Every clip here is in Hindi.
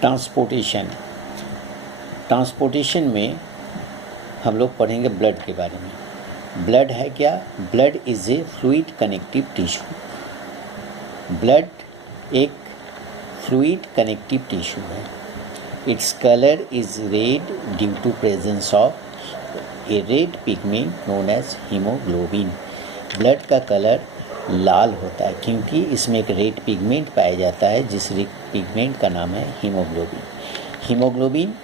ट्रांसपोर्टेशन। ट्रांसपोर्टेशन में हम लोग पढ़ेंगे ब्लड के बारे में। ब्लड है क्या? Blood is a fluid connective tissue. Blood एक फ्लूइड कनेक्टिव टिश्यू है। Its colour is red due to presence of a red pigment known as haemoglobin. Blood का कलर लाल होता है क्योंकि इसमें एक रेड पिगमेंट पाया जाता है, जिस रेड पिगमेंट का नाम है हीमोग्लोबिन। हीमोग्लोबिन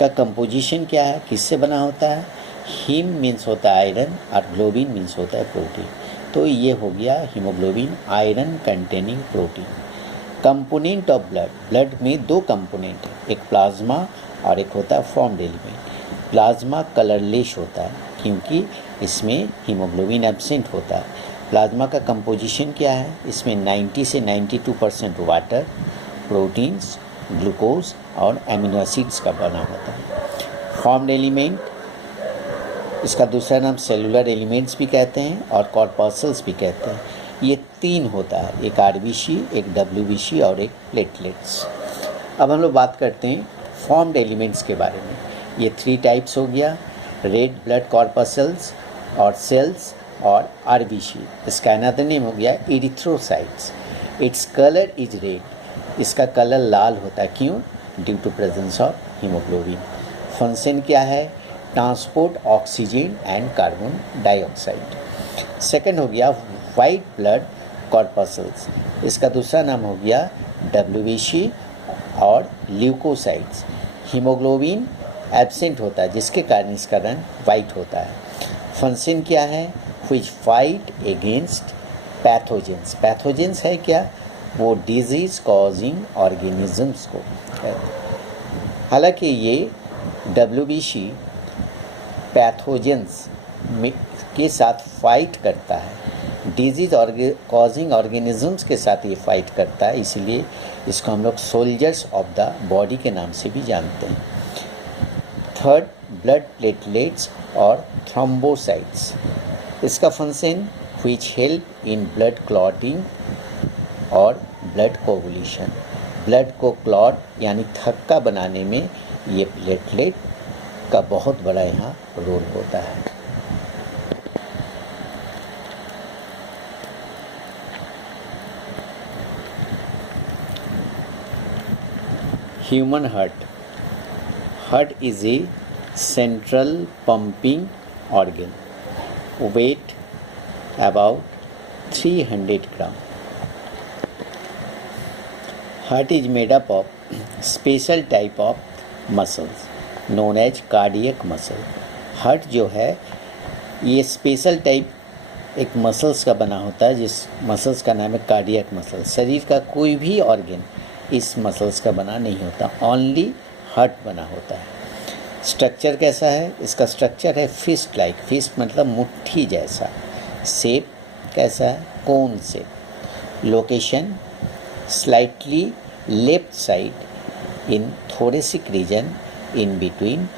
का कंपोजिशन क्या है, किससे बना होता है? हीम मीन्स होता है आयरन और ग्लोबिन मीन्स होता है प्रोटीन। तो ये हो गया haemoglobin, iron containing protein. Component of blood. Blood में दो कंपोनेंट है, एक प्लाज्मा और एक होता है फॉर्म्ड एलिमेंट। प्लाज्मा कलरलेस होता है क्योंकि इसमें हीमोग्लोबिन एब्सेंट होता है। प्लाज्मा का कंपोजिशन क्या है? इसमें 90 से 92% वाटर, प्रोटीन्स, ग्लूकोज और एमिनो एसिड्स का बना होता है। फॉर्म्ड एलिमेंट, इसका दूसरा नाम सेलुलर एलिमेंट्स भी कहते हैं और कॉर्पस्कल्स भी कहते हैं। ये तीन होता है, एक आरबीसी, एक डब्ल्यूबीसी और एक प्लेटलेट्स। अब हम लोग बात करते हैं फॉर्म्ड एलिमेंट्स के बारे में। ये 3 टाइप्स हो गया, रेड ब्लड कॉर्पस्कल्स और सेल्स और आरबीसी। इसका अनदर नेम हो गया erythrocytes. Its colour is red. इसका कलर लाल होता है, क्यों? Due to presence of haemoglobin. Function क्या है? Transport oxygen and carbon dioxide. Second हो गया वाइट ब्लड कॉर्पस्कल्स। इसका दूसरा नाम हो गया डब्ल्यूबीसी और ल्यूकोसाइट्स। हीमोग्लोबिन एब्सेंट होता है जिसके कारण इसका रंग वाइट होता है। फंक्शन क्या है? which fight against pathogens। Pathogens है क्या? वो डिजीज़ कॉजिंग ऑर्गेनिजम्स को है। हालांकि ये डब्ल्यूबीसी पैथोजेंस के साथ फाइट करता है, डिजीज़ कॉजिंग ऑर्गेनिजम्स के साथ ये फाइट करता है, इसलिए इसको हम लोग सोल्जर्स ऑफ द बॉडी के नाम से भी जानते हैं। थर्ड, ब्लड प्लेटलेट्स और थ्रोम्बोसाइट्स। इसका function which help in blood clotting और ब्लड कोगुलेशन। ब्लड को क्लॉट यानी थक्का बनाने में ये प्लेटलेट का बहुत बड़ा यहाँ रोल होता है। Human heart. Heart is a central pumping organ. weight about 300 gram. Heart is made up of special type of muscles known as cardiac muscle. Heart जो है ये स्पेशल टाइप एक मसल्स का बना होता है, जिस मसल्स का नाम है कार्डियक मसल। शरीर का कोई भी ऑर्गन इस मसल्स का बना नहीं होता, ओनली हार्ट बना होता है। स्ट्रक्चर कैसा है? इसका स्ट्रक्चर है फिस्ट लाइक। फिस्ट मतलब मुट्ठी जैसा। शेप कैसा है? Cone shape. Location slightly left side in thoracic region in between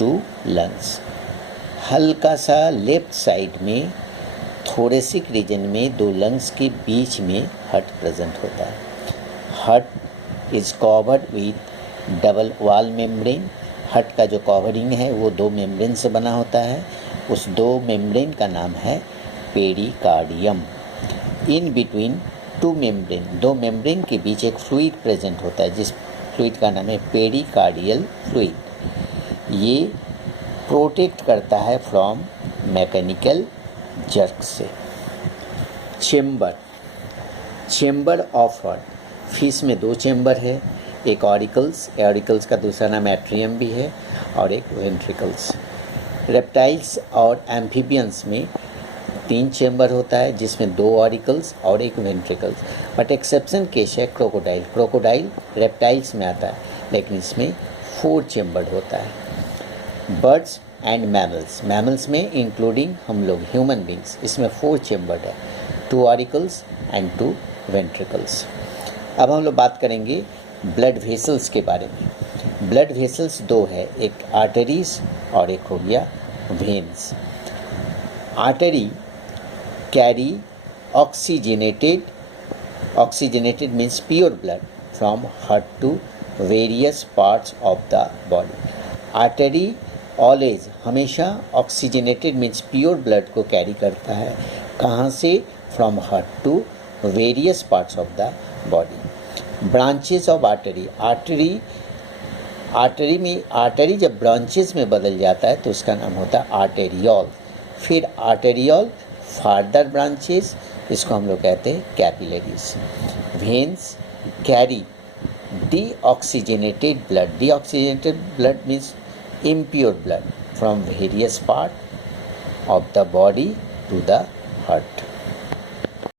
2 lungs. हल्का सा लेफ्ट साइड में थोरेसिक रीजन में 2 लंग्स के बीच में हार्ट प्रेजेंट होता है। Heart is covered with double wall membrane. Heart का जो कवरिंग है वो 2 मेम्ब्रेन से बना होता है। उस 2 मेम्ब्रेन का नाम है pericardium. In between 2 membrane, 2 membrane के बीच एक फ्लूइड प्रेजेंट होता है, जिस फ्लूइड का नाम है पेरिकार्डियल फ्लूइड। ये प्रोटेक्ट करता है फ्रॉम मैकेनिकल जर्क से। Chamber. Chamber of heart. Fish में 2 चेम्बर है, एक ऑरिकल्स, ऑरिकल्स का दूसरा नाम एट्रियम भी है, और एक वेंट्रिकल्स। रेप्टाइल्स और एम्फीबियंस में 3 चेम्बर होता है, जिसमें 2 ऑरिकल्स और एक वेंट्रिकल्स। बट एक्सेप्शन केस है क्रोकोडाइल। क्रोकोडाइल रेप्टाइल्स में आता है, लेकिन इसमें 4 चेम्बर होता है। Birds and mammals. मैमल्स में इंक्लूडिंग हम लोग ह्यूमन बींग्स, इसमें 4 चेम्बर है, 2 ऑरिकल्स एंड 2 वेंट्रिकल्स। अब हम लोग बात करेंगे ब्लड वेसल्स के बारे में। ब्लड वेसल्स 2 है, एक आर्टरीज और एक हो गया veins. Artery carry oxygenated means pure blood from heart to various parts of the body. Artery always हमेशा ऑक्सीजनेटेड मीन्स प्योर ब्लड को कैरी करता है, कहाँ से? From heart to various parts of the body. Branches of artery, artery जब ब्रांचेस में बदल जाता है तो उसका नाम होता है आर्टेरियोल। फिर आर्टेरियोल फार्दर ब्रांचेस, इसको हम लोग कहते हैं capillaries. Veins carry deoxygenated blood, deoxygenated blood means impure blood from various part of the body to the heart.